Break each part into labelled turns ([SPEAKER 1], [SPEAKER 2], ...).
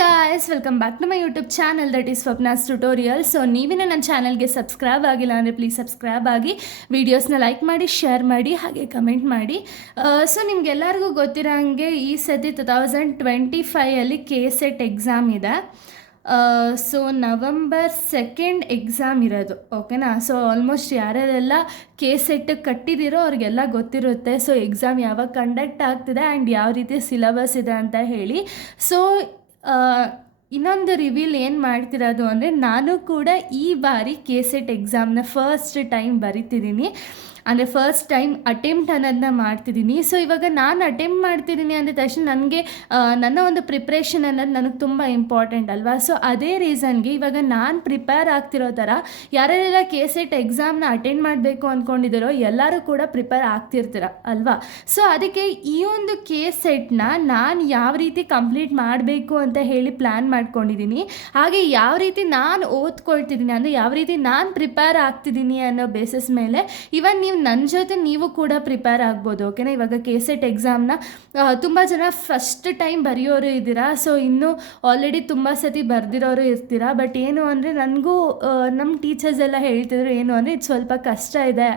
[SPEAKER 1] Guys welcome back to my YouTube channel that is Swapna's tutorial so ನೀವಿನ ನನ್ನ ಚಾನಲ್ಗೆ subscribe ಆಗಿಲ್ಲ ಅಂದರೆ please subscribe ಆಗಿ ವೀಡಿಯೋಸ್ನ ಲೈಕ್ ಮಾಡಿ ಶೇರ್ ಮಾಡಿ, ಹಾಗೆ ಕಮೆಂಟ್ ಮಾಡಿ. ಸೊ ನಿಮ್ಗೆಲ್ಲರಿಗೂ ಗೊತ್ತಿರೋ ಹಾಗೆ ಈ ಸತಿ ಟು ತೌಸಂಡ್ ಟ್ವೆಂಟಿ ಫೈಯಲ್ಲಿ ಕೆ ಸೆಟ್ ಎಕ್ಸಾಮ್ ಇದೆ. ಸೊ ನವಂಬರ್ ಸೆಕೆಂಡ್ ಎಕ್ಸಾಮ್ ಇರೋದು ಓಕೆನಾ ಸೊ ಆಲ್ಮೋಸ್ಟ್ ಯಾರ್ಯಾರೆಲ್ಲ ಕೆ ಸೆಟ್ ಕಟ್ಟಿದಿರೋ ಅವ್ರಿಗೆಲ್ಲ ಗೊತ್ತಿರುತ್ತೆ. ಸೊ ಎಕ್ಸಾಮ್ ಯಾವಾಗ ಕಂಡಕ್ಟ್ ಆಗ್ತಿದೆ ಆ್ಯಂಡ್ ಯಾವ ರೀತಿ ಸಿಲಬಸ್ ಇದೆ ಅಂತ ಹೇಳಿ. ಸೊ ಇನ್ನೊಂದು ರಿವೀಲ್ ಏನು ಮಾಡ್ತಿರೋದು ಅಂದರೆ ನಾನು ಕೂಡ ಈ ಬಾರಿ ಕೆ ಸೆಟ್ ಎಕ್ಸಾಮ್ನ ಫಸ್ಟ್ ಟೈಮ್ ಬರಿತಿದ್ದೀನಿ. ಅಂದರೆ ಫಸ್ಟ್ ಟೈಮ್ ಅಟೆಂಪ್ಟ್ ಅನ್ನೋದನ್ನ ಮಾಡ್ತಿದ್ದೀನಿ. ಸೊ ಇವಾಗ ನಾನು ಅಟೆಂಪ್ಟ್ ಮಾಡ್ತಿದ್ದೀನಿ ಅಂದ ತಕ್ಷಣ ನನಗೆ ನನ್ನ ಒಂದು ಪ್ರಿಪ್ರೇಷನ್ ಅನ್ನೋದು ನನಗೆ ತುಂಬ ಇಂಪಾರ್ಟೆಂಟ್ ಅಲ್ವಾ? ಸೊ ಅದೇ ರೀಸನ್ಗೆ ಇವಾಗ ನಾನು ಪ್ರಿಪೇರ್ ಆಗ್ತಿರೋ ಥರ ಯಾರ್ಯಾರೆಲ್ಲ ಕೆ ಸೆಟ್ ಎಕ್ಸಾಮ್ನ ಅಟೆಂಡ್ ಮಾಡಬೇಕು ಅಂದ್ಕೊಂಡಿದ್ದೀರೋ ಎಲ್ಲರೂ ಕೂಡ ಪ್ರಿಪೇರ್ ಆಗ್ತಿರ್ತೀರ ಅಲ್ವಾ? ಸೊ ಅದಕ್ಕೆ ಈ ಒಂದು ಕೆ ಸೆಟ್ನ ನಾನು ಯಾವ ರೀತಿ ಕಂಪ್ಲೀಟ್ ಮಾಡಬೇಕು ಅಂತ ಹೇಳಿ ಪ್ಲ್ಯಾನ್ ಮಾಡ್ಕೊಂಡಿದ್ದೀನಿ ಹಾಗೆ ಯಾವ ರೀತಿ ನಾನು ಓದ್ಕೊಳ್ತಿದ್ದೀನಿ ಅಂದರೆ ಯಾವ ರೀತಿ ನಾನು ಪ್ರಿಪೇರ್ ಆಗ್ತಿದ್ದೀನಿ ಅನ್ನೋ ಬೇಸಿಸ್ ಮೇಲೆ ಇವನ್ ನೀವು ನನ್ನ ಜೊತೆ ನೀವು ಕೂಡ ಪ್ರಿಪೇರ್ ಆಗ್ಬೋದು ಓಕೆನಾ ಇವಾಗ ಕೆ ಸೆಟ್ ಎಕ್ಸಾಮ್ನ ತುಂಬ ಜನ ಫಸ್ಟ್ ಟೈಮ್ ಬರೆಯೋರು ಇದ್ದೀರಾ? ಸೊ ಇನ್ನೂ ಆಲ್ರೆಡಿ ತುಂಬ ಸತಿ ಬರೆದಿರೋರು ಇರ್ತೀರಾ? ಬಟ್ ಏನು ಅಂದರೆ ನನಗೂ ನಮ್ಮ ಟೀಚರ್ಸ್ ಎಲ್ಲ ಹೇಳ್ತಿದ್ರು, ಏನು ಅಂದರೆ, ಇದು ಸ್ವಲ್ಪ ಕಷ್ಟ ಇದೆ.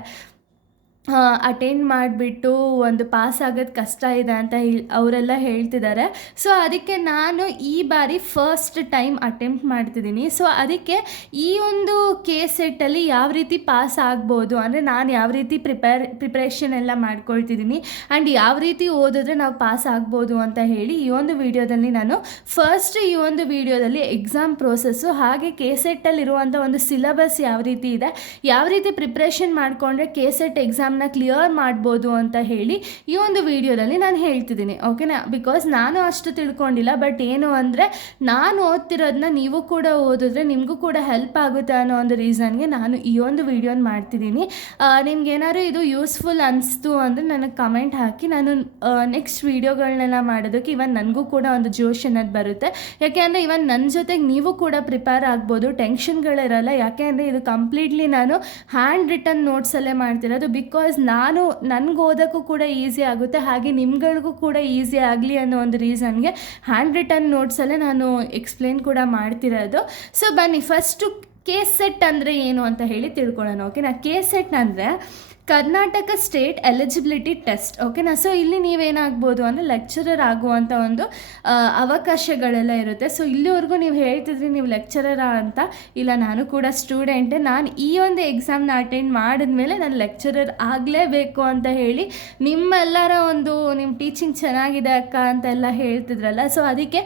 [SPEAKER 1] ಅಟೆಂಡ್ ಮಾಡಿಬಿಟ್ಟು ಒಂದು ಪಾಸ್ ಆಗೋದು ಕಷ್ಟ ಇದೆ ಅಂತ ಅವರೆಲ್ಲ ಹೇಳ್ತಿದ್ದಾರೆ ಸೊ ಅದಕ್ಕೆ ನಾನು ಈ ಬಾರಿ ಫಸ್ಟ್ ಟೈಮ್ ಅಟೆಂಪ್ಟ್ ಮಾಡ್ತಿದ್ದೀನಿ. ಸೊ ಅದಕ್ಕೆ ಈ ಒಂದು ಕೆ ಸೆಟ್ಟಲ್ಲಿ ಯಾವ ರೀತಿ ಪಾಸ್ ಆಗ್ಬೋದು, ಅಂದರೆ ನಾನು ಯಾವ ರೀತಿ ಪ್ರಿಪೇರ್ ಪ್ರಿಪ್ರೇಷನ್ ಎಲ್ಲ ಮಾಡ್ಕೊಳ್ತಿದ್ದೀನಿ ಆ್ಯಂಡ್ ಯಾವ ರೀತಿ ಓದಿದ್ರೆ ನಾವು ಪಾಸ್ ಆಗ್ಬೋದು ಅಂತ ಹೇಳಿ ಈ ಒಂದು ವಿಡಿಯೋದಲ್ಲಿ ನಾನು ಫಸ್ಟ್ ಈ ಒಂದು ವಿಡಿಯೋದಲ್ಲಿ ಎಕ್ಸಾಮ್ ಪ್ರೋಸೆಸ್ಸು ಹಾಗೆ ಕೆ ಸೆಟ್ಟಲ್ಲಿರುವಂಥ ಒಂದು ಸಿಲೆಬಸ್ ಯಾವ ರೀತಿ ಇದೆ, ಯಾವ ರೀತಿ ಪ್ರಿಪ್ರೇಷನ್ ಮಾಡಿಕೊಂಡ್ರೆ ಕೆ ಸೆಟ್ ಎಕ್ಸಾಮ್ನ ಕ್ಲಿಯರ್ ಮಾಡ್ಬೋದು ಅಂತ ಹೇಳಿ ಈ ಒಂದು ವಿಡಿಯೋದಲ್ಲಿ ನಾನು ಹೇಳ್ತಿದ್ದೀನಿ ಓಕೆನಾ ಬಿಕಾಸ್ ನಾನು ಅಷ್ಟು ತಿಳ್ಕೊಂಡಿಲ್ಲ ಬಟ್ ಏನು ಅಂದರೆ ನಾನು ಓದ್ತಿರೋದನ್ನ ನೀವು ಕೂಡ ಓದಿದ್ರೆ ನಿಮಗೂ ಕೂಡ ಹೆಲ್ಪ್ ಆಗುತ್ತೆ ಅನ್ನೋ ಒಂದು ರೀಸನ್ಗೆ ನಾನು ಈ ಒಂದು ವಿಡಿಯೋನ ಮಾಡ್ತಿದ್ದೀನಿ. ನಿಮ್ಗೆ ಏನಾದ್ರು ಇದು ಯೂಸ್ಫುಲ್ ಅನಿಸ್ತು ಅಂದರೆ ನನಗೆ ಕಮೆಂಟ್ ಹಾಕಿ, ನಾನು ನೆಕ್ಸ್ಟ್ ವೀಡಿಯೋಗಳನ್ನೆಲ್ಲ ಮಾಡೋದಕ್ಕೆ ಇವನ್ ನನಗೂ ಕೂಡ ಒಂದು ಜೋಶ್ ಅನ್ನೋದು ಬರುತ್ತೆ. ಯಾಕೆ ಅಂದರೆ ಇವನ್ ನನ್ನ ಜೊತೆಗೆ ನೀವು ಕೂಡ ಪ್ರಿಪೇರ್ ಆಗ್ಬೋದು ಟೆನ್ಷನ್ಗಳಿರಲ್ಲ ಯಾಕೆ ಅಂದರೆ ಇದು ಕಂಪ್ಲೀಟ್ಲಿ ನಾನು ಹ್ಯಾಂಡ್ ರಿಟರ್ನ್ ನೋಟ್ಸಲ್ಲೇ ಮಾಡ್ತಿರೋದು ಬಿಕಾಸ್ ನಾನು ನನಗೆ ಓದೋಕ್ಕೂ ಕೂಡ ಈಸಿ ಆಗುತ್ತೆ, ಹಾಗೆ ನಿಮ್ಗಳಿಗೂ ಕೂಡ ಈಸಿ ಆಗಲಿ ಅನ್ನೋ ಒಂದು ರೀಸನ್ಗೆ ಹ್ಯಾಂಡ್ ರಿಟರ್ನ್ ನೋಟ್ಸಲ್ಲೇ ನಾನು ಎಕ್ಸ್ಪ್ಲೇನ್ ಕೂಡ ಮಾಡ್ತಿರೋದು. ಸೊ ಬನ್ನಿ ಫಸ್ಟು ಕೆ ಸೆಟ್ ಅಂದರೆ ಏನು ಅಂತ ಹೇಳಿ ತಿಳ್ಕೊಳ್ಳೋಣ ಓಕೆನಾ ಕೆ ಸೆಟ್ ಅಂದರೆ ಕರ್ನಾಟಕ ಸ್ಟೇಟ್ ಎಲಿಜಿಬಿಲಿಟಿ ಟೆಸ್ಟ್, ಓಕೆನಾ? ಸೊ ಇಲ್ಲಿ ನೀವೇನಾಗ್ಬೋದು ಅಂದರೆ ಲೆಕ್ಚರರ್ ಆಗುವಂಥ ಒಂದು ಅವಕಾಶಗಳೆಲ್ಲ ಇರುತ್ತೆ. ಸೊ ಇಲ್ಲಿವರೆಗೂ ನೀವು ಹೇಳ್ತಿದ್ರಿ ನೀವು ಲೆಕ್ಚರರ ಅಂತ. ಇಲ್ಲ, ನಾನು ಕೂಡ ಸ್ಟೂಡೆಂಟ್ ನಾನು ಈ ಒಂದು ಎಕ್ಸಾಮ್ನ ಅಟೆಂಡ್ ಮಾಡಿದ್ಮೇಲೆ ನಾನು ಲೆಕ್ಚರರ್ ಆಗಲೇಬೇಕು ಅಂತ ಹೇಳಿ ನಿಮ್ಮೆಲ್ಲರ ಒಂದು ನಿಮ್ಮ ಟೀಚಿಂಗ್ ಚೆನ್ನಾಗಿದೆ ಅಕ್ಕ ಅಂತೆಲ್ಲ ಹೇಳ್ತಿದ್ರಲ್ಲ. ಸೊ ಅದಕ್ಕೆ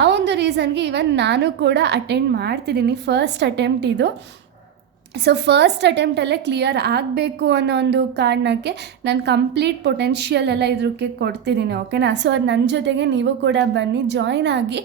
[SPEAKER 1] ಆ ಒಂದು ರೀಸನ್ಗೆ ಇವನ್ ನಾನು ಕೂಡ ಅಟೆಂಡ್ ಮಾಡ್ತಿದ್ದೀನಿ. ಫಸ್ಟ್ ಅಟೆಂಪ್ಟ್ ಇದು. ಸೊ ಫಸ್ಟ್ ಅಟೆಂಪ್ಟಲ್ಲೇ ಕ್ಲಿಯರ್ ಆಗಬೇಕು ಅನ್ನೋ ಒಂದು ಕಾರಣಕ್ಕೆ ನಾನು ಕಂಪ್ಲೀಟ್ ಪೊಟೆನ್ಷಿಯಲ್ ಎಲ್ಲ ಇದಕ್ಕೆ ಕೊಡ್ತಿದ್ದೀನಿ ಓಕೆನಾ ಸೊ ಅದು ನನ್ನ ಜೊತೆಗೆ ನೀವು ಕೂಡ ಬನ್ನಿ ಜಾಯ್ನ್ ಆಗಿ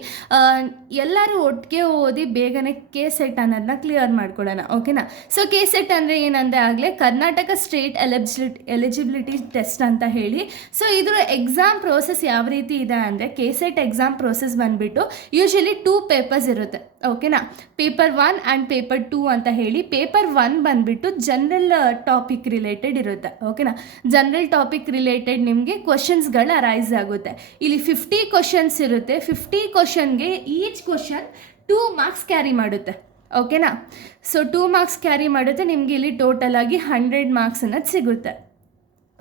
[SPEAKER 1] ಎಲ್ಲರೂ ಒಟ್ಟಿಗೆ ಓದಿ ಬೇಗನೆ ಕೆ ಸೆಟ್ ಅನ್ನೋದನ್ನ ಕ್ಲಿಯರ್ ಮಾಡ್ಕೊಳ್ಳೋಣ ಓಕೆನಾ ಸೊ ಕೆ ಸೆಟ್ ಅಂದರೆ ಏನಂದರೆ ಆಗಲೇ Karnataka state eligibility eligibility test ಅಂತ ಹೇಳಿ. ಸೊ ಇದರ ಎಕ್ಸಾಮ್ ಪ್ರೋಸೆಸ್ ಯಾವ ರೀತಿ ಇದೆ ಅಂದರೆ ಕೆ ಸೆಟ್ ಎಕ್ಸಾಮ್ ಪ್ರೋಸೆಸ್ ಬಂದುಬಿಟ್ಟು ಯೂಶಲಿ ಟೂ ಪೇಪರ್ಸ್ ಇರುತ್ತೆ ಓಕೆನಾ paper one and paper two ಅಂತ ಹೇಳಿ ಪೇಪರ್ ಒನ್ ಬಂದುಬಿಟ್ಟು ಜನರಲ್ ಟಾಪಿಕ್ ರಿಲೇಟೆಡ್ ಇರುತ್ತೆ ಓಕೆನಾ ಜನರಲ್ ಟಾಪಿಕ್ ರಿಲೇಟೆಡ್ ನಿಮಗೆ ಕ್ವಶನ್ಸ್ಗಳು ಅರೈಸ್ ಆಗುತ್ತೆ. ಇಲ್ಲಿ ಫಿಫ್ಟಿ ಕ್ವಶನ್ಸ್ ಇರುತ್ತೆ. ಫಿಫ್ಟಿ ಕ್ವಶನ್ಗೆ each question two marks carry ಮಾಡುತ್ತೆ ಓಕೆನಾ ಸೊ ಟೂ ಮಾರ್ಕ್ಸ್ ಕ್ಯಾರಿ ಮಾಡುತ್ತೆ, ನಿಮಗೆ ಇಲ್ಲಿ ಟೋಟಲ್ ಆಗಿ ಹಂಡ್ರೆಡ್ ಮಾರ್ಕ್ಸ್ ಅನ್ನೋದು ಸಿಗುತ್ತೆ.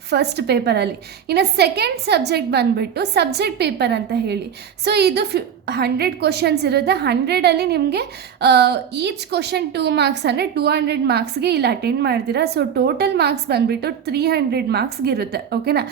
[SPEAKER 1] ಫಸ್ಟ್ ಪೇಪರಲ್ಲಿ ಇನ್ನು ಸೆಕೆಂಡ್ ಸಬ್ಜೆಕ್ಟ್ ಬಂದುಬಿಟ್ಟು ಸಬ್ಜೆಕ್ಟ್ ಪೇಪರ್ ಅಂತ ಹೇಳಿ. ಸೊ ಇದು ಫಿ ಹಂಡ್ರೆಡ್ ಕ್ವಶನ್ಸ್ ಇರುತ್ತೆ. ಹಂಡ್ರೆಡಲ್ಲಿ ನಿಮಗೆ ಈಚ್ ಕ್ವಶನ್ ಟೂ ಮಾರ್ಕ್ಸ್ ಅಂದರೆ ಟೂ ಹಂಡ್ರೆಡ್ ಮಾರ್ಕ್ಸ್ಗೆ ಇಲ್ಲಿ ಅಟೆಂಡ್ ಮಾಡ್ತೀರಾ. ಸೊ ಟೋಟಲ್ ಮಾರ್ಕ್ಸ್ ಬಂದುಬಿಟ್ಟು ತ್ರೀ ಹಂಡ್ರೆಡ್ ಮಾರ್ಕ್ಸ್ಗೆ ಇರುತ್ತೆ. ಓಕೆನಾ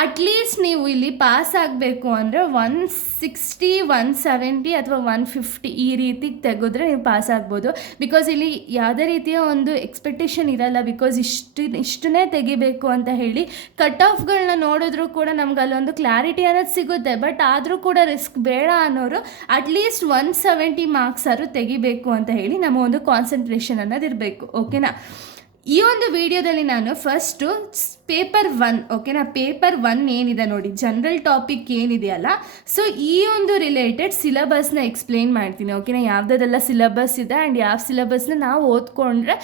[SPEAKER 1] ಅಟ್ಲೀಸ್ಟ್ ನೀವು ಇಲ್ಲಿ ಪಾಸ್ ಆಗಬೇಕು ಅಂದರೆ ಒನ್ ಸಿಕ್ಸ್ಟಿ ಒನ್ ಸೆವೆಂಟಿ ಅಥವಾ ಒನ್ ಫಿಫ್ಟಿ ಈ ರೀತಿ ತೆಗೆದ್ರೆ ನೀವು ಪಾಸ್ ಆಗ್ಬೋದು. ಬಿಕಾಸ್ ಇಲ್ಲಿ ಯಾವುದೇ ರೀತಿಯ ಒಂದು ಎಕ್ಸ್ಪೆಕ್ಟೇಷನ್ ಇರಲ್ಲ. ಬಿಕಾಸ್ ಇಷ್ಟು, ಇಷ್ಟನ್ನೇ ತೆಗಿಬೇಕು ಅಂತ ಹೇಳಿ ಕಟ್ ಆಫ್ಗಳನ್ನ ನೋಡಿದ್ರೂ ಕೂಡ ನಮ್ಗೆ ಅಲ್ಲೊಂದು ಕ್ಲಾರಿಟಿ ಅನ್ನೋದು ಸಿಗುತ್ತೆ. ಬಟ್ ಆದರೂ ಕೂಡ ರಿಸ್ಕ್ ಬೇಡ ಅನ್ನೋರು ಅಟ್ಲೀಸ್ಟ್ ಒನ್ ಸೆವೆಂಟಿ ಮಾರ್ಕ್ಸ್ ಆದರೂ ತೆಗಿಬೇಕು ಅಂತ ಹೇಳಿ ನಮ್ಮ ಒಂದು ಕಾನ್ಸಂಟ್ರೇಷನ್ ಅನ್ನೋದು ಇರಬೇಕು. ಓಕೆನಾ ಈ ಒಂದು ವಿಡಿಯೋದಲ್ಲಿ ನಾನು ಫಸ್ಟು ಪೇಪರ್ ಒನ್ ಓಕೆನಾ ಪೇಪರ್ ಒನ್ ಏನಿದೆ ನೋಡಿ ಜನರಲ್ ಟಾಪಿಕ್ ಏನಿದೆಯಲ್ಲ ಸೊ ಈ ಒಂದು ರಿಲೇಟೆಡ್ ಸಿಲಬಸ್ನ ಎಕ್ಸ್ಪ್ಲೇನ್ ಮಾಡ್ತೀನಿ ಓಕೆನಾ ಯಾವುದೆಲ್ಲ ಸಿಲಬಸ್ ಇದೆ ಆ್ಯಂಡ್ ಯಾವ ಸಿಲಬಸ್ನ ನಾವು ಓದ್ಕೊಂಡ್ರೆ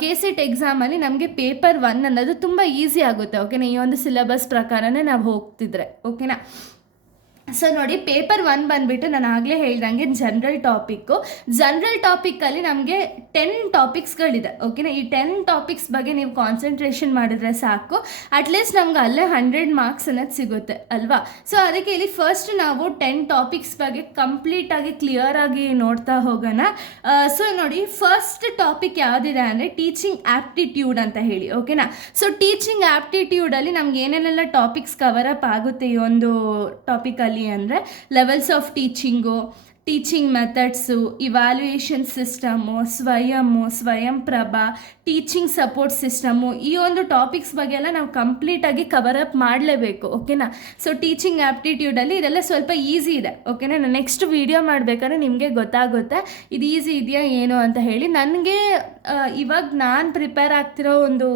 [SPEAKER 1] ಕೆ ಸೆಟ್ ಎಕ್ಸಾಮಲ್ಲಿ ನಮಗೆ ಪೇಪರ್ ಒನ್ ಅನ್ನೋದು ತುಂಬ ಈಸಿ ಆಗುತ್ತೆ ಓಕೆನಾ ಈ ಒಂದು ಸಿಲಬಸ್ ಪ್ರಕಾರನೇ ನಾವು ಹೋಗ್ತಿದ್ರೆ ಓಕೆನಾ ಸೊ ನೋಡಿ ಪೇಪರ್ ಒನ್ ಬಂದುಬಿಟ್ಟು ನಾನು ಆಗಲೇ ಹೇಳ್ದಂಗೆ ಜನರಲ್ ಟಾಪಿಕ್ಕು ಜನರಲ್ ಟಾಪಿಕ್ಕಲ್ಲಿ ನಮಗೆ ಟೆನ್ ಟಾಪಿಕ್ಸ್ಗಳಿದೆ ಓಕೆನಾ ಈ ಟೆನ್ ಟಾಪಿಕ್ಸ್ ಬಗ್ಗೆ ನೀವು ಕಾನ್ಸಂಟ್ರೇಷನ್ ಮಾಡಿದ್ರೆ ಸಾಕು. ಅಟ್ಲೀಸ್ಟ್ ನಮ್ಗೆ ಅಲ್ಲೇ ಹಂಡ್ರೆಡ್ ಮಾರ್ಕ್ಸ್ ಅನ್ನೋದು ಸಿಗುತ್ತೆ, ಅಲ್ವಾ? ಸೊ ಅದಕ್ಕೆ ಇಲ್ಲಿ ಫಸ್ಟ್ ನಾವು ಟೆನ್ ಟಾಪಿಕ್ಸ್ ಬಗ್ಗೆ ಕಂಪ್ಲೀಟಾಗಿ ಕ್ಲಿಯರಾಗಿ ನೋಡ್ತಾ ಹೋಗೋಣ. ಸೊ ನೋಡಿ ಫಸ್ಟ್ ಟಾಪಿಕ್ ಯಾವುದಿದೆ ಅಂದರೆ ಟೀಚಿಂಗ್ ಆ್ಯಪ್ಟಿಟ್ಯೂಡ್ ಅಂತ ಹೇಳಿ ಓಕೆನಾ ಸೊ ಟೀಚಿಂಗ್ ಆ್ಯಪ್ಟಿಟ್ಯೂಡಲ್ಲಿ ನಮ್ಗೆ ಏನೇನೆಲ್ಲ ಟಾಪಿಕ್ಸ್ ಕವರ್ ಅಪ್ ಆಗುತ್ತೆ ಈ ಒಂದು ಟಾಪಿಕಲ್ಲಿ ಅಂದರೆ levels of teaching teaching methods evaluation system Swayam Swayam Prabha teaching support system ಈ ಒಂದು ಟಾಪಿಕ್ಸ್ ಬಗ್ಗೆ ಎಲ್ಲ ನಾವು ಕಂಪ್ಲೀಟಾಗಿ ಕವರ್ ಅಪ್ ಮಾಡಲೇಬೇಕು ಓಕೆನಾ ಸೊ ಟೀಚಿಂಗ್ ಆ್ಯಪ್ಟಿಟ್ಯೂಡಲ್ಲಿ ಇದೆಲ್ಲ ಸ್ವಲ್ಪ ಈಸಿ ಇದೆ ಓಕೆನಾ ನಾನು ನೆಕ್ಸ್ಟ್ ವೀಡಿಯೋ ಮಾಡಬೇಕಾದ್ರೆ ನಿಮಗೆ ಗೊತ್ತಾಗುತ್ತೆ, ಇದು ಈಸಿ ಇದೆಯಾ, ಏನು ಅಂತ ಹೇಳಿ. ನನಗೆ ಇವಾಗ ನಾನು ಪ್ರಿಪೇರ್ ಆಗ್ತಿರೋ ಒಂದು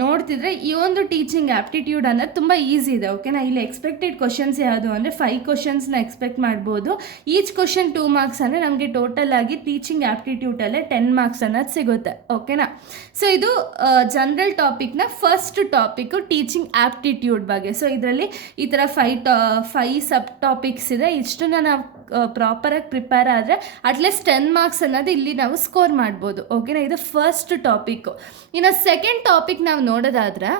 [SPEAKER 1] ನೋಡ್ತಿದ್ರೆ ಈ ಒಂದು ಟೀಚಿಂಗ್ ಆ್ಯಪ್ಟಿಟ್ಯೂಡ್ ಅನ್ನೋದು ತುಂಬ ಈಸಿ ಇದೆ ಓಕೆನಾ ಇಲ್ಲಿ ಎಕ್ಸ್ಪೆಕ್ಟೆಡ್ ಕ್ವಶನ್ಸ್ ಯಾವುದು ಅಂದರೆ ಫೈವ್ ಕ್ವಶನ್ಸ್ನ ಎಕ್ಸ್ಪೆಕ್ಟ್ ಮಾಡ್ಬೋದು. ಈಚ್ ಕ್ವಶನ್ ಟೂ ಮಾರ್ಕ್ಸ್ ಅಂದರೆ ನಮಗೆ ಟೋಟಲ್ ಆಗಿ ಟೀಚಿಂಗ್ ಆ್ಯಪ್ಟಿಟ್ಯೂಟಲ್ಲೇ ಟೆನ್ ಮಾರ್ಕ್ಸ್ ಅನ್ನೋದು ಸಿಗುತ್ತೆ ಓಕೆನಾ ಸೊ ಇದು ಜನರಲ್ ಟಾಪಿಕ್ನ ಫಸ್ಟ್ ಟಾಪಿಕ್ಕು ಟೀಚಿಂಗ್ ಆ್ಯಪ್ಟಿಟ್ಯೂಡ್ ಬಗ್ಗೆ. ಸೊ ಇದರಲ್ಲಿ ಈ ಥರ ಫೈವ್ ಟಾ ಫೈ ಸಬ್ ಟಾಪಿಕ್ಸ್ ಇದೆ, ಇಷ್ಟನ್ನ ನಾವು ಪ್ರಾಪರಾಗಿ ಪ್ರಿಪೇರ್ ಆದರೆ ಅಟ್ಲೀಸ್ಟ್ ಟೆನ್ ಮಾರ್ಕ್ಸ್ ಅನ್ನೋದು ಇಲ್ಲಿ ನಾವು ಸ್ಕೋರ್ ಮಾಡ್ಬೋದು. ಓಕೆನಾ ಇದು ಫಸ್ಟ್ ಟಾಪಿಕ್ಕು ಇನ್ನು ಸೆಕೆಂಡ್ ಟಾಪಿಕ್ ನಾವು ನೋಡೋದಾದ್ರೆ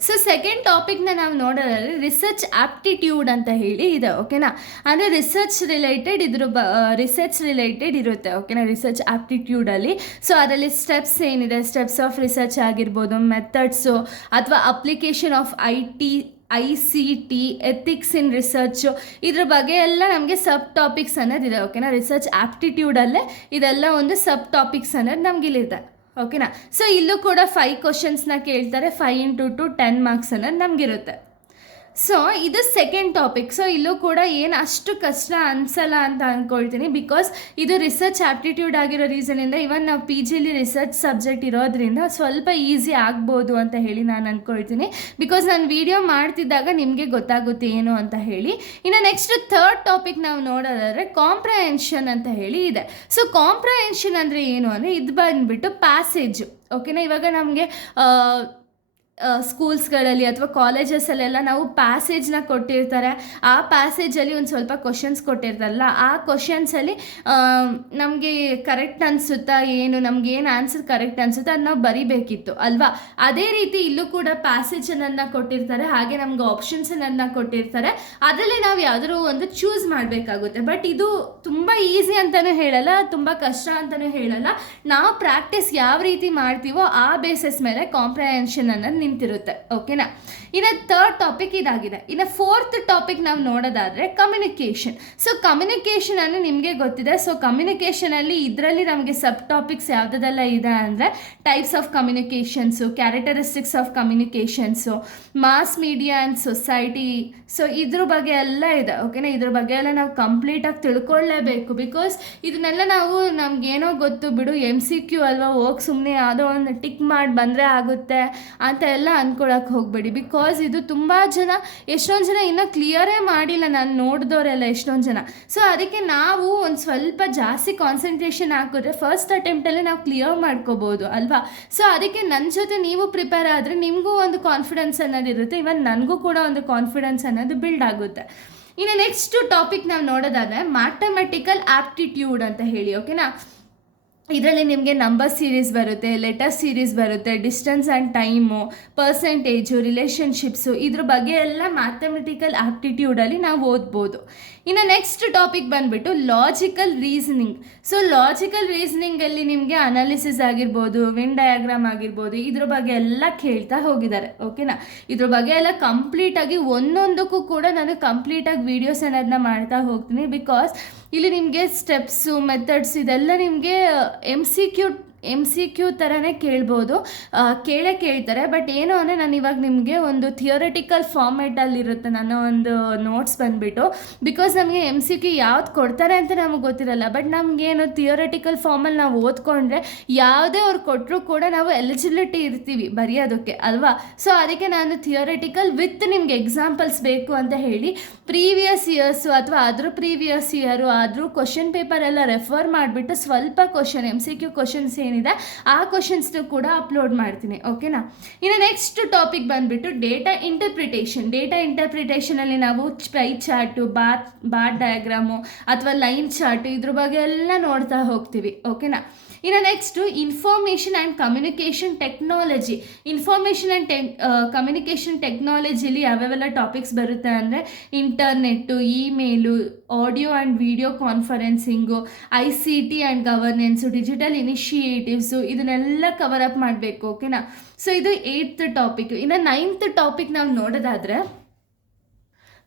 [SPEAKER 1] ಸೊ ಸೆಕೆಂಡ್ ಟಾಪಿಕ್ನ ನಾವು ನೋಡೋದಾದ್ರೆ ರಿಸರ್ಚ್ ಆಪ್ಟಿಟ್ಯೂಡ್ ಅಂತ ಹೇಳಿ ಇದೆ ಓಕೆನಾ ಅಂದರೆ ರಿಸರ್ಚ್ ರಿಲೇಟೆಡ್ ಇದ್ರ ಬ ರಿಸರ್ಚ್ ರಿಲೇಟೆಡ್ ಇರುತ್ತೆ ಓಕೆನಾ ರಿಸರ್ಚ್ ಆಪ್ಟಿಟ್ಯೂಡಲ್ಲಿ ಸೊ ಅದರಲ್ಲಿ ಸ್ಟೆಪ್ಸ್ ಏನಿದೆ? ಸ್ಟೆಪ್ಸ್ ಆಫ್ ರಿಸರ್ಚ್ ಆಗಿರ್ಬೋದು ಮೆಥಡ್ಸು ಅಥವಾ application of I T I C T ethics in research ಇದ್ರ ಬಗ್ಗೆ ಎಲ್ಲ ನಮಗೆ ಸಬ್ ಟಾಪಿಕ್ಸ್ ಅನ್ನೋದಿದೆ ಓಕೆನಾ ರಿಸರ್ಚ್ ಆಪ್ಟಿಟ್ಯೂಡಲ್ಲೇ ಇದೆಲ್ಲ ಒಂದು ಸಬ್ ಟಾಪಿಕ್ಸ್ ಅನ್ನೋದು ನಮ್ಗೆ ಇಲ್ಲಿದೆ ಓಕೆನಾ ಸೊ ಇಲ್ಲೂ ಕೂಡ ಫೈವ್ ಕ್ವಶನ್ಸ್ನ ಕೇಳ್ತಾರೆ five into two ten marks ಅನ್ನೋದು ನಮಗಿರುತ್ತೆ. ಸೊ ಇದು ಸೆಕೆಂಡ್ ಟಾಪಿಕ್ ಸೊ ಇಲ್ಲೂ ಕೂಡ ಏನು ಅಷ್ಟು ಕಷ್ಟ ಅನ್ಸಲ್ಲ ಅಂತ ಅಂದ್ಕೊಳ್ತೀನಿ ಬಿಕಾಸ್ ಇದು ರಿಸರ್ಚ್ ಆಪ್ಟಿಟ್ಯೂಡ್ ಆಗಿರೋ ರೀಸನಿಂದ ಇವನ್ ನಾವು ಪಿ ಜಿಲಿ ರಿಸರ್ಚ್ ಸಬ್ಜೆಕ್ಟ್ ಇರೋದ್ರಿಂದ ಸ್ವಲ್ಪ ಈಸಿ ಆಗ್ಬೋದು ಅಂತ ಹೇಳಿ ನಾನು ಅಂದ್ಕೊಳ್ತೀನಿ ಬಿಕಾಸ್ ನಾನು ವಿಡಿಯೋ ಮಾಡ್ತಿದ್ದಾಗ ನಿಮಗೆ ಗೊತ್ತಾಗುತ್ತೆ ಏನು ಅಂತ ಹೇಳಿ. ಇನ್ನು ನೆಕ್ಸ್ಟ್ ಥರ್ಡ್ ಟಾಪಿಕ್ ನಾವು ನೋಡೋದಾದರೆ ಕಾಂಪ್ರಹೆನ್ಷನ್ ಅಂತ ಹೇಳಿ ಇದೆ. ಸೊ ಕಾಂಪ್ರಹೆನ್ಷನ್ ಅಂದರೆ ಏನು ಅಂದರೆ ಇದು ಬಂದುಬಿಟ್ಟು ಪ್ಯಾಸೇಜು ಓಕೆನಾ ಇವಾಗ ನಮಗೆ ಸ್ಕೂಲ್ಸ್ಗಳಲ್ಲಿ ಅಥವಾ ಕಾಲೇಜಸ್ಸಲ್ಲೆಲ್ಲ ನಾವು ಪ್ಯಾಸೇಜ್ನ ಕೊಟ್ಟಿರ್ತಾರೆ. ಆ ಪ್ಯಾಸೇಜಲ್ಲಿ ಒಂದು ಸ್ವಲ್ಪ ಕ್ವಶನ್ಸ್ ಕೊಟ್ಟಿರ್ತಾರಲ್ಲ, ಆ ಕ್ವಶನ್ಸಲ್ಲಿ ನಮಗೆ ಕರೆಕ್ಟ್ ಅನಿಸುತ್ತಾ, ಏನು, ನಮ್ಗೆ ಏನು ಆನ್ಸರ್ ಕರೆಕ್ಟ್ ಅನಿಸುತ್ತೆ ಅದು ನಾವು ಬರಿಬೇಕಿತ್ತು, ಅಲ್ವಾ? ಅದೇ ರೀತಿ ಇಲ್ಲೂ ಕೂಡ ಪ್ಯಾಸೇಜನ್ನು ಕೊಟ್ಟಿರ್ತಾರೆ, ಹಾಗೆ ನಮ್ಗೆ ಆಪ್ಷನ್ಸ್ ಅನ್ನೋದನ್ನ ಕೊಟ್ಟಿರ್ತಾರೆ. ಅದರಲ್ಲಿ ನಾವು ಯಾವ್ದಾದ್ರು ಒಂದು ಚೂಸ್ ಮಾಡಬೇಕಾಗುತ್ತೆ. ಬಟ್ ಇದು ತುಂಬ ಈಸಿ ಅಂತಲೂ ಹೇಳಲ್ಲ, ತುಂಬ ಕಷ್ಟ ಅಂತಲೂ ಹೇಳಲ್ಲ. ನಾವು ಪ್ರಾಕ್ಟೀಸ್ ಯಾವ ರೀತಿ ಮಾಡ್ತೀವೋ ಆ ಬೇಸಿಸ್ ಮೇಲೆ ಕಾಂಪ್ರಹೆನ್ಷನ್ ಅನ್ನೋದು ನಿಂತಿರುತ್ತೆ ಓಕೆನಾ ಇನ್ನು ಥರ್ಡ್ ಟಾಪಿಕ್ ಇದಾಗಿದೆ. ಇನ್ನು ಫೋರ್ತ್ ಟಾಪಿಕ್ ನಾವು ನೋಡೋದಾದರೆ ಕಮ್ಯುನಿಕೇಷನ್ ಸೊ ಕಮ್ಯುನಿಕೇಷನ್ ಅನ್ನು ನಿಮಗೆ ಗೊತ್ತಿದೆ. ಸೊ ಕಮ್ಯುನಿಕೇಷನಲ್ಲಿ ಇದರಲ್ಲಿ ನಮಗೆ ಸಬ್ ಟಾಪಿಕ್ಸ್ ಯಾವುದೆಲ್ಲ ಇದೆ ಅಂದರೆ types of communications characteristics of communications mass media and society so ಇದ್ರ ಬಗ್ಗೆ ಎಲ್ಲ ಇದೆ ಓಕೆನಾ ಇದ್ರ ಬಗ್ಗೆ ಎಲ್ಲ ನಾವು ಕಂಪ್ಲೀಟಾಗಿ ತಿಳ್ಕೊಳ್ಳೇಬೇಕು ಬಿಕಾಸ್ ಇದನ್ನೆಲ್ಲ ನಾವು ನಮ್ಗೇನೋ ಗೊತ್ತು ಬಿಡು ಎಂ ಸಿ ಕ್ಯೂ ಅಲ್ವಾ ಹೋಗಿ ಸುಮ್ಮನೆ ಯಾವುದೋ ಒಂದು ಟಿಕ್ ಮಾಡಿ ಬಂದರೆ ಆಗುತ್ತೆ ಅಂತ ಎಲ್ಲ ಅಂದ್ಕೊಳಕ್ಕೆ ಹೋಗಬೇಡಿ. ಬಿಕಾಸ್ ಇದು ತುಂಬ ಜನ, ಎಷ್ಟೊಂದು ಜನ ಇನ್ನೂ ಕ್ಲಿಯರೇ ಮಾಡಿಲ್ಲ ನಾನು ನೋಡಿದವರೆಲ್ಲ ಎಷ್ಟೊಂದು ಜನ. ಸೊ ಅದಕ್ಕೆ ನಾವು ಒಂದು ಸ್ವಲ್ಪ ಜಾಸ್ತಿ ಕಾನ್ಸಂಟ್ರೇಷನ್ ಹಾಕಿದ್ರೆ ಫಸ್ಟ್ ಅಟೆಂಪ್ಟಲ್ಲೇ ನಾವು ಕ್ಲಿಯರ್ ಮಾಡ್ಕೋಬೋದು ಅಲ್ವಾ? ಸೊ ಅದಕ್ಕೆ ನನ್ನ ಜೊತೆ ನೀವು ಪ್ರಿಪೇರ್ ಆದರೆ ನಿಮಗೂ ಒಂದು ಕಾನ್ಫಿಡೆನ್ಸ್ ಅನ್ನೋದು ಇರುತ್ತೆ. ಇವನ್ ನನಗೂ ಕೂಡ ಒಂದು ಕಾನ್ಫಿಡೆನ್ಸ್ ಅನ್ನೋದು ಬಿಲ್ಡ್ ಆಗುತ್ತೆ. ಇನ್ನು ನೆಕ್ಸ್ಟ್ ಟಾಪಿಕ್ ನಾವು ನೋಡೋದಾದರೆ ಮ್ಯಾಥಮೆಟಿಕಲ್ ಆಪ್ಟಿಟ್ಯೂಡ್ ಅಂತ ಹೇಳಿ ಓಕೆನಾ ಇದರಲ್ಲಿ ನಿಮಗೆ ನಂಬರ್ ಸೀರೀಸ್ ಬರುತ್ತೆ ಲೆಟರ್ ಸೀರೀಸ್ ಬರುತ್ತೆ distance and time percentage relationships ಇದ್ರ ಬಗ್ಗೆ ಎಲ್ಲ ಮ್ಯಾಥಮೆಟಿಕಲ್ ಆಪ್ಟಿಟ್ಯೂಡಲ್ಲಿ ನಾವು ಓದ್ಬೋದು. ಇನ್ನು ನೆಕ್ಸ್ಟ್ ಟಾಪಿಕ್ ಬಂದ್ಬಿಟ್ಟು ಲಾಜಿಕಲ್ ರೀಸನಿಂಗ್ ಸೊ ಲಾಜಿಕಲ್ ರೀಸನಿಂಗಲ್ಲಿ ನಿಮಗೆ ಅನಾಲಿಸಿಸ್ ಆಗಿರ್ಬೋದು ವಿನ್ ಡಯಾಗ್ರಾಮ್ ಆಗಿರ್ಬೋದು, ಇದ್ರ ಬಗ್ಗೆ ಎಲ್ಲ ಕೇಳ್ತಾ ಹೋಗಿದ್ದಾರೆ ಓಕೆನಾ ಇದ್ರ ಬಗ್ಗೆ ಎಲ್ಲ ಕಂಪ್ಲೀಟಾಗಿ ಒಂದೊಂದಕ್ಕೂ ಕೂಡ ನಾನು ಕಂಪ್ಲೀಟಾಗಿ ವೀಡಿಯೋಸ್ ಅನ್ನೋದನ್ನ ಮಾಡ್ತಾ ಹೋಗ್ತೀನಿ ಬಿಕಾಸ್ ಇಲ್ಲಿ ನಿಮಗೆ ಸ್ಟೆಪ್ಸು ಮೆಥಡ್ಸ್ ಇದೆಲ್ಲ ನಿಮಗೆ M C Q M C Q ಥರನೇ ಕೇಳ್ಬೋದು. ಕೇಳೇ ಕೇಳ್ತಾರೆ. ಬಟ್ ಏನು ಅಂದರೆ ನಾನು ಇವಾಗ ನಿಮಗೆ ಒಂದು ಥಿಯೋರಿಟಿಕಲ್ ಫಾರ್ಮೆಟಲ್ಲಿರುತ್ತೆ ನನ್ನ ಒಂದು ನೋಟ್ಸ್ ಬಂದುಬಿಟ್ಟು. ಬಿಕಾಸ್ ನಮಗೆ ಎಂ ಸಿ ಕ್ಯೂ ಯಾವ್ದು ಕೊಡ್ತಾರೆ ಅಂತ ನಮಗೆ ಗೊತ್ತಿರಲ್ಲ. ಬಟ್ ನಮಗೇನು ಥಿಯೋರಿಟಿಕಲ್ ಫಾರ್ಮಲ್ಲಿ ನಾವು ಓದ್ಕೊಂಡ್ರೆ ಯಾವುದೇ ಅವ್ರು ಕೊಟ್ಟರು ಕೂಡ ನಾವು ಎಲಿಜಿಬಿಲಿಟಿ ಇರ್ತೀವಿ ಬರೆಯೋದಕ್ಕೆ, ಅಲ್ವಾ? ಸೊ ಅದಕ್ಕೆ ನಾನು ಥಿಯೋರಿಟಿಕಲ್ ವಿತ್ ನಿಮ್ಗೆ ಎಕ್ಸಾಂಪಲ್ಸ್ ಬೇಕು ಅಂತ ಹೇಳಿ ಪ್ರೀವಿಯಸ್ ಇಯರ್ಸು ಅಥವಾ ಅದ್ರ ಪ್ರೀವಿಯಸ್ ಇಯರು ಆದರೂ ಕ್ವಶನ್ ಪೇಪರ್ ಎಲ್ಲ ರೆಫರ್ ಮಾಡಿಬಿಟ್ಟು ಸ್ವಲ್ಪ question M C Q questions ಏನಿದೆ ಏನಿದೆ, ಆ ಕ್ವಶನ್ಸ್ದು ಕೂಡ ಅಪ್ಲೋಡ್ ಮಾಡ್ತೀನಿ ಓಕೆನಾ ಇನ್ನು ನೆಕ್ಸ್ಟ್ ಟಾಪಿಕ್ ಬಂದುಬಿಟ್ಟು ಡೇಟಾ ಇಂಟರ್ಪ್ರಿಟೇಷನ್ ಡೇಟಾ ಇಂಟರ್ಪ್ರಿಟೇಷನಲ್ಲಿ ನಾವು pie chart bar bar diagram ಅಥವಾ ಲೈನ್ ಚಾರ್ಟು ಇದ್ರ ಬಗ್ಗೆ ಎಲ್ಲ ನೋಡ್ತಾ ಹೋಗ್ತೀವಿ ಓಕೆನಾ ಇನ್ನು next information and communication technology information and tech communication ಟೆಕ್ನಾಲಜಿಲಿ ಯಾವ್ಯಾವೆಲ್ಲ ಟಾಪಿಕ್ಸ್ ಬರುತ್ತೆ ಅಂದರೆ internet email audio and video conferencing I C T and governance digital initiatives ಇದನ್ನೆಲ್ಲ ಕವರ್ ಅಪ್ ಮಾಡಬೇಕು ಓಕೆನಾ ಸೊ ಇದು ಏಯ್ತ್ ಟಾಪಿಕ್ ಇನ್ನು ನೈನ್ತ್ ಟಾಪಿಕ್ ನಾವು ನೋಡೋದಾದರೆ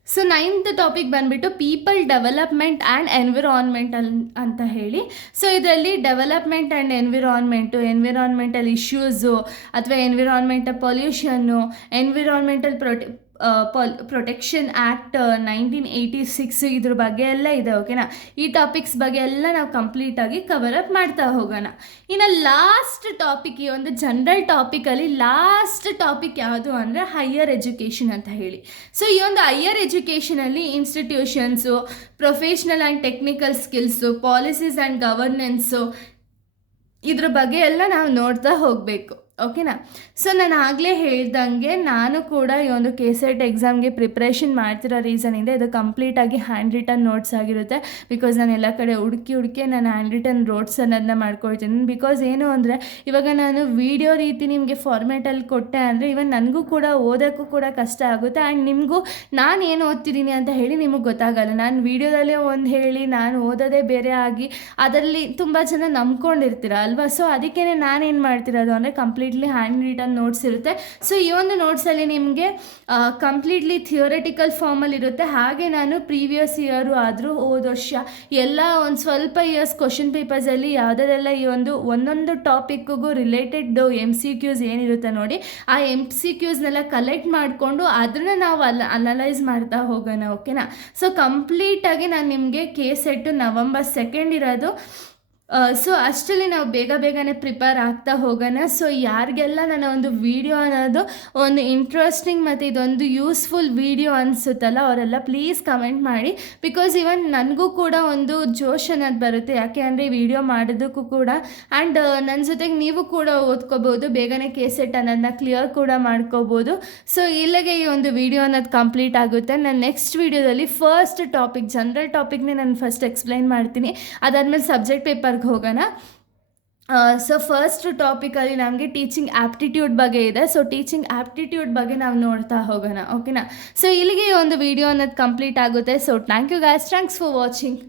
[SPEAKER 1] ಸೊ ನೈನ್ತ್ ಟಾಪಿಕ್ ಬಂದುಬಿಟ್ಟು ಪೀಪಲ್ ಡೆವಲಪ್ಮೆಂಟ್ ಆ್ಯಂಡ್ ಎನ್ವಿರಾನ್ಮೆಂಟಲ್ ಅಂತ ಹೇಳಿ. ಸೊ ಇದರಲ್ಲಿ development and environment environmental issues ಅಥವಾ environmental pollution environmental ಪ್ರೊಟೆ ಪೊಲ್ protection act nineteen eighty six ಇದ್ರ ಬಗ್ಗೆ ಎಲ್ಲ ಇದೆ ಓಕೆನಾ ಈ ಟಾಪಿಕ್ಸ್ ಬಗ್ಗೆ ಎಲ್ಲ ನಾವು ಕಂಪ್ಲೀಟಾಗಿ ಕವರ್ ಅಪ್ ಮಾಡ್ತಾ ಹೋಗೋಣ. ಇನ್ನು ಲಾಸ್ಟ್ ಟಾಪಿಕ್ ಈ ಒಂದು ಜನರಲ್ ಟಾಪಿಕಲ್ಲಿ ಲಾಸ್ಟ್ ಟಾಪಿಕ್ ಯಾವುದು ಅಂದರೆ ಹೈಯರ್ ಎಜುಕೇಷನ್ ಅಂತ ಹೇಳಿ. ಸೊ ಈ ಒಂದು higher ಎಜುಕೇಷನಲ್ಲಿ institutions professional and technical skills policies and governance ಇದ್ರ ಬಗ್ಗೆ ಎಲ್ಲ ನಾವು ನೋಡ್ತಾ ಹೋಗಬೇಕು. ಓಕೆನಾ? ಸೊ ನಾನು ಆಗಲೇ ಹೇಳ್ದಂಗೆ ನಾನು ಕೂಡ ಈ ಒಂದು ಕೆ ಸೆಟ್ ಎಕ್ಸಾಮ್ಗೆ ಪ್ರಿಪ್ರೇಷನ್ ಮಾಡ್ತಿರೋ ರೀಸನಿಂದ ಇದು ಕಂಪ್ಲೀಟಾಗಿ ಹ್ಯಾಂಡ್ ರಿಟರ್ನ್ ನೋಟ್ಸ್ ಆಗಿರುತ್ತೆ. ಬಿಕಾಸ್ ನಾನು ಎಲ್ಲ ಕಡೆ ಹುಡುಕಿ ಹುಡುಕಿ ನಾನು ಹ್ಯಾಂಡ್ ರಿಟರ್ನ್ ನೋಟ್ಸ್ ಅನ್ನೋದನ್ನ ಮಾಡ್ಕೊಳ್ತೀನಿ. ಬಿಕಾಸ್ ಏನು ಅಂದರೆ, ಇವಾಗ ನಾನು ವಿಡಿಯೋ ರೀತಿ ನಿಮಗೆ ಫಾರ್ಮೇಟಲ್ಲಿ ಕೊಟ್ಟೆ ಅಂದರೆ ಇವನ್ ನನಗೂ ಕೂಡ ಓದೋಕ್ಕೂ ಕೂಡ ಕಷ್ಟ ಆಗುತ್ತೆ. ಆ್ಯಂಡ್ ನಿಮಗೂ ನಾನು ಏನು ಓದ್ತಿದ್ದೀನಿ ಅಂತ ಹೇಳಿ ನಿಮಗೆ ಗೊತ್ತಾಗಲ್ಲ. ನಾನು ವೀಡಿಯೋದಲ್ಲೇ ಒಂದು ಹೇಳಿ, ನಾನು ಓದೋದೇ ಬೇರೆ ಆಗಿ, ಅದರಲ್ಲಿ ತುಂಬ ಜನ ನಂಬ್ಕೊಂಡಿರ್ತೀರ ಅಲ್ವಾ? ಸೊ ಅದಕ್ಕೇ ನಾನೇನು ಮಾಡ್ತಿರೋದು ಅಂದರೆ ಕಂಪ್ಲೀಟ್ಲಿ ಹ್ಯಾಂಡ್ ರಿಟನ್ ನೋಟ್ಸ್ ಇರುತ್ತೆ. ಸೊ ಈ ಒಂದು ನೋಟ್ಸಲ್ಲಿ ನಿಮಗೆ ಕಂಪ್ಲೀಟ್ಲಿ ಥಿಯೋರಿಟಿಕಲ್ ಫಾರ್ಮಲ್ಲಿ ಇರುತ್ತೆ. ಹಾಗೆ ನಾನು ಪ್ರೀವಿಯಸ್ ಇಯರು ಆದರೂ ಹೋದ ವರ್ಷ ಎಲ್ಲ ಒಂದು ಸ್ವಲ್ಪ ಇಯರ್ಸ್ ಕ್ವಶನ್ ಪೇಪರ್ಸಲ್ಲಿ ಯಾವುದೆಲ್ಲ ಈ ಒಂದು ಒಂದೊಂದು ಟಾಪಿಕ್ಗೂ ರಿಲೇಟೆಡ್ ಎಂ ಸಿ ಕ್ಯೂಸ್ ಏನಿರುತ್ತೆ ನೋಡಿ, ಆ ಎಂ ಸಿ ಕ್ಯೂಸ್ನೆಲ್ಲ ಕಲೆಕ್ಟ್ ಮಾಡಿಕೊಂಡು ಅದನ್ನು ನಾವು ಅಲ್ಲ ಅನಲೈಸ್ ಮಾಡ್ತಾ ಹೋಗೋಣ ಓಕೆನಾ ಸೊ ಕಂಪ್ಲೀಟಾಗಿ ನಾನು ನಿಮಗೆ ಕೆ ಸೆಟ್ಟು ನವಂಬರ್ ಸೆಕೆಂಡ್ ಇರೋದು. ಸೊ ಅಷ್ಟರಲ್ಲಿ ನಾವು ಬೇಗ ಬೇಗನೆ ಪ್ರಿಪೇರ್ ಆಗ್ತಾ ಹೋಗೋಣ. ಸೊ ಯಾರಿಗೆಲ್ಲ ನನ್ನ ಒಂದು ವಿಡಿಯೋ ಅನ್ನೋದು ಒಂದು ಇಂಟ್ರೆಸ್ಟಿಂಗ್ ಮತ್ತು ಇದೊಂದು ಯೂಸ್ಫುಲ್ ವಿಡಿಯೋ ಅನಿಸುತ್ತಲ್ಲ, ಅವರೆಲ್ಲ ಪ್ಲೀಸ್ ಕಮೆಂಟ್ ಮಾಡಿ. ಬಿಕಾಸ್ ಇವನ್ ನನಗೂ ಕೂಡ ಒಂದು ಜೋಶ್ ಅನ್ನೋದು ಬರುತ್ತೆ. ಯಾಕೆ ಅಂದರೆ ಈ ವಿಡಿಯೋ ಮಾಡೋದಕ್ಕೂ ಕೂಡ. ಆ್ಯಂಡ್ ನನ್ನ ಜೊತೆಗೆ ನೀವು ಕೂಡ ಓದ್ಕೋಬೋದು. ಬೇಗನೆ ಕೇಸೆಟ್ ಅನ್ನೋದನ್ನ ಕ್ಲಿಯರ್ ಕೂಡ ಮಾಡ್ಕೋಬೋದು. ಸೊ ಇಲ್ಲಿಗೆ ಈ ಒಂದು ವಿಡಿಯೋ ಅನ್ನೋದು ಕಂಪ್ಲೀಟ್ ಆಗುತ್ತೆ. ನಾನು ನೆಕ್ಸ್ಟ್ ವಿಡಿಯೋದಲ್ಲಿ ಫಸ್ಟ್ ಟಾಪಿಕ್ ಜನರಲ್ ಟಾಪಿಕ್ನೇ ನಾನು ಫಸ್ಟ್ ಎಕ್ಸ್ಪ್ಲೈನ್ ಮಾಡ್ತೀನಿ. ಅದಾದಮೇಲೆ ಸಬ್ಜೆಕ್ಟ್ ಹೋಗೋಣ. ಸೊ ಫಸ್ಟ್ ಟಾಪಿಕಲ್ಲಿ ನಮಗೆ ಟೀಚಿಂಗ್ ಆ್ಯಪ್ಟಿಟ್ಯೂಡ್ ಬಗ್ಗೆ ಇದೆ. ಸೊ ಟೀಚಿಂಗ್ ಆ್ಯಪ್ಟಿಟ್ಯೂಡ್ ಬಗ್ಗೆ ನಾವು ನೋಡ್ತಾ ಹೋಗೋಣ ಓಕೆನಾ ಸೊ ಇಲ್ಲಿಗೆ ಒಂದು ವಿಡಿಯೋ ಅನ್ನೋದು ಕಂಪ್ಲೀಟ್ ಆಗುತ್ತೆ. So thank you guys thanks for watching